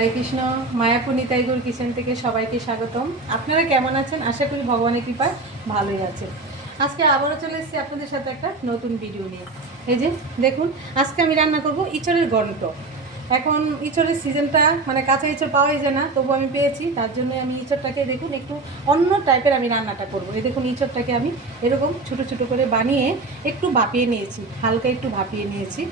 হরে Krishna, Mayapur Nitaigaur kitchen থেকে সবাইকে স্বাগতম। আপনারা কেমন আছেন? আশা করি ভগবানের কৃপায় ভালোই আছেন। আজকে আবারও চলে এসেছি আপনাদের সাথে একটা নতুন ভিডিও নিয়ে। এই যে, দেখুন, আজকে আমি রান্না করব ইঁচড়ের গন্ট এখন ইঁচড়ের সিজনটা মানে কাঁচা ইঁচড় পাওয়াই যায় না, তবু আমি পেয়েছি, তার জন্য আমি ইঁচড়টাকে, দেখুন, একটু অন্য টাইপের আমি রান্নাটা করব। এই দেখুন, ইঁচড়টাকে আমি এরকম ছোটো ছোটো করে বানিয়ে একটু ভাপিয়ে নিয়েছি, হালকা একটু ভাপিয়ে নিয়েছি।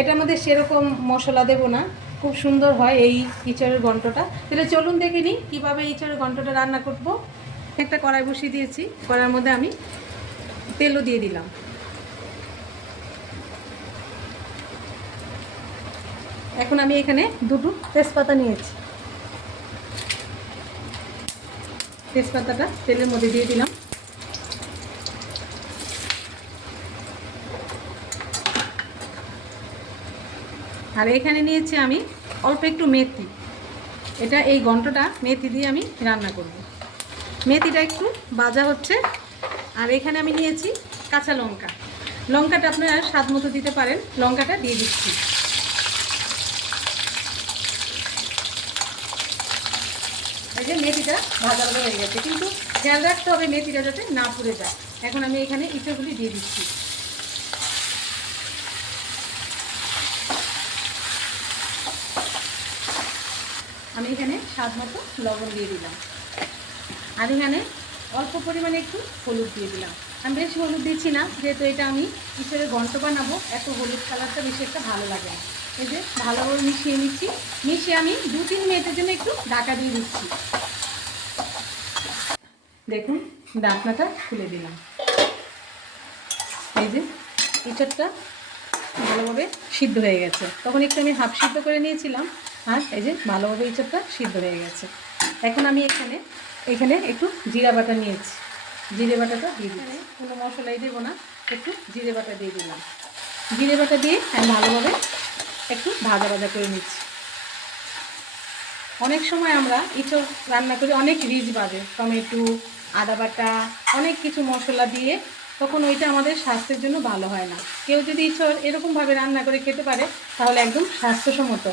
এটা আমাদের সেরকম মশলা দেবো না খুব সুন্দর হয় এই ইঁচড়ের ঘন্টটা। তাহলে চলুন দেখে নিই কীভাবে ইঁচড়ের ঘন্টটা রান্না করব। একটা কড়াই বসিয়ে দিয়েছি, কড়াইয়ের মধ্যে আমি তেলও দিয়ে দিলাম। এখন আমি এখানে দুটো তেজপাতা নিয়েছি। তেজপাতাটা তেলের মধ্যে দিয়ে দিলাম। আর এখানে নিয়েছি আমি অল্প একটু মেথি। এটা এই ঘন্টটা মেথি দিয়ে আমি রান্না করব। মেথিটা একটু বাজা হচ্ছে। আর এখানে আমি নিয়েছি কাঁচা লঙ্কা। লঙ্কাটা আপনারা স্বাদ মতো দিতে পারেন। লঙ্কাটা দিয়ে দিচ্ছি। এই যে মেথিটা ভাজা ভাজা হয়ে গেছে। কিন্তু খেয়াল রাখতে হবে মেথিটা যাতে না পুড়ে যায়। এখন আমি এখানে ইঁচড়গুলি দিয়ে দিচ্ছি। আমি এখানে স্বাদ মতো লবণ দিয়ে দিলাম। আর এখানে অল্প পরিমাণে একটু হলুদ দিয়ে দিলাম। আমি বেশি হলুদ দিচ্ছি না, যেহেতু এটা আমি ইঁচড়ের ঘন্ট বানাবো, এত হলুদ কালারটা বেশি একটা ভালো লাগে না। এই যে ভালোভাবে মিশিয়ে নিচ্ছি। মিশিয়ে আমি দু তিন মিনিটের জন্য একটু ডাকা দিয়ে দিচ্ছি। দেখুন ডাকনাটা খুলে দিলাম। এই যে ইঁচড়টা ভালোভাবে সিদ্ধ হয়ে গেছে। তখন একটু আমি হাফ সিদ্ধ করে নিয়েছিলাম। আর এই যে ভালোভাবে ইঁচড়টা সিদ্ধ হয়ে গেছে। এখন আমি এখানে এখানে একটু জিরা বাটা নিয়েছি। জিরে বাটাটা দিয়ে দিই কোনো মশলাই দেবো না, একটু জিরে বাটা দিয়ে দিলাম। জিরে বাটা দিয়ে আমি ভালোভাবে একটু ভাজা ভাজা করে নিচ্ছি। অনেক সময় আমরা ইঁচড় রান্না করি, অনেক রিচ বাজে। টমেটো, আদা বাটা, অনেক কিছু মশলা দিয়ে তখন ওইটা আমাদের স্বাস্থ্যের জন্য ভালো হয় না। কেউ যদি ইঁচড় এরকমভাবে রান্না করে খেতে পারে, তাহলে একদম স্বাস্থ্যসম্মত।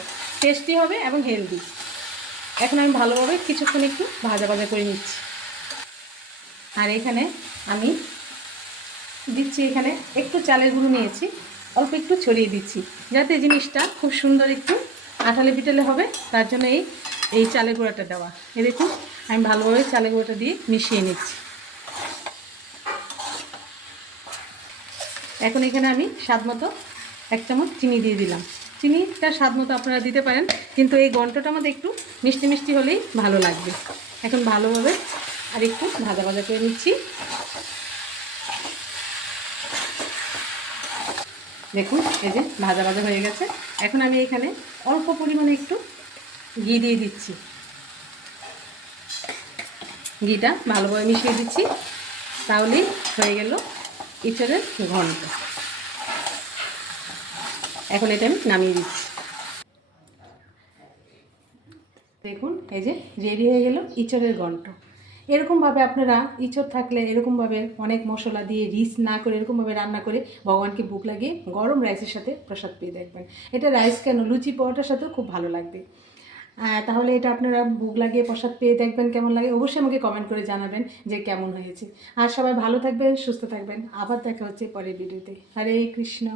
টেস্টি হবে এবং হেলদি এখন আমি ভালোভাবে কিছুক্ষণ একটু ভাজা ভাজা করে নিচ্ছি। আর এখানে আমি দিচ্ছি এখানে একটু চালের গুঁড়ো নিয়েছি, অল্প একটু ছড়িয়ে দিচ্ছি, যাতে জিনিসটা খুব সুন্দর একটু আঠালে পিটালে হবে, তার জন্য এই এই চালের গুঁড়োটা দেওয়া। এ দেখুন, আমি ভালোভাবে চালের গুঁড়োটা দিয়ে মিশিয়ে নিচ্ছি। এখন এখানে আমি স্বাদ মতো এক চামচ চিনি দিয়ে দিলাম। চিনিটা স্বাদ মতো আপনারা দিতে পারেন, কিন্তু এই গন্টটা আমাদের একটু মিষ্টি মিষ্টি হলেই ভালো লাগবে। এখন ভালোভাবে আর একটু ভাজা ভাজা করে নিচ্ছি। দেখুন, এই যে ভাজা ভাজা হয়ে গেছে। এখন আমি এখানে অল্প পরিমাণে একটু ঘি দিয়ে দিচ্ছি। ঘিটা ভালোভাবে মিশিয়ে দিচ্ছি, তাহলেই হয়ে গেল ইঁচড়ের ঘন্ট। এখন এটা আমি নামিয়ে দিচ্ছি। দেখুন, এই যে রেডি হয়ে গেল ইঁচড়ের ঘন্ট। এরকমভাবে আপনারা ইঁচড় থাকলে এরকমভাবে অনেক মশলা দিয়ে রিচ না করে এরকমভাবে রান্না করে ভগবানকে বুক লাগিয়ে গরম রাইসের সাথে প্রসাদ পেয়ে দেখবেন। এটা রাইস কেন? লুচি পরোটার সাথেও খুব ভালো লাগবে। তাহলে এটা আপনারা বুক লাগিয়ে প্রসাদ পেয়ে দেখবেন কেমন লাগে? অবশ্যই আমাকে কমেন্ট করে জানাবেন যে কেমন হয়েছে। আর সবাই ভালো থাকবেন, সুস্থ থাকবেন। আবার দেখা হচ্ছে পরের ভিডিওতে। হরে কৃষ্ণ।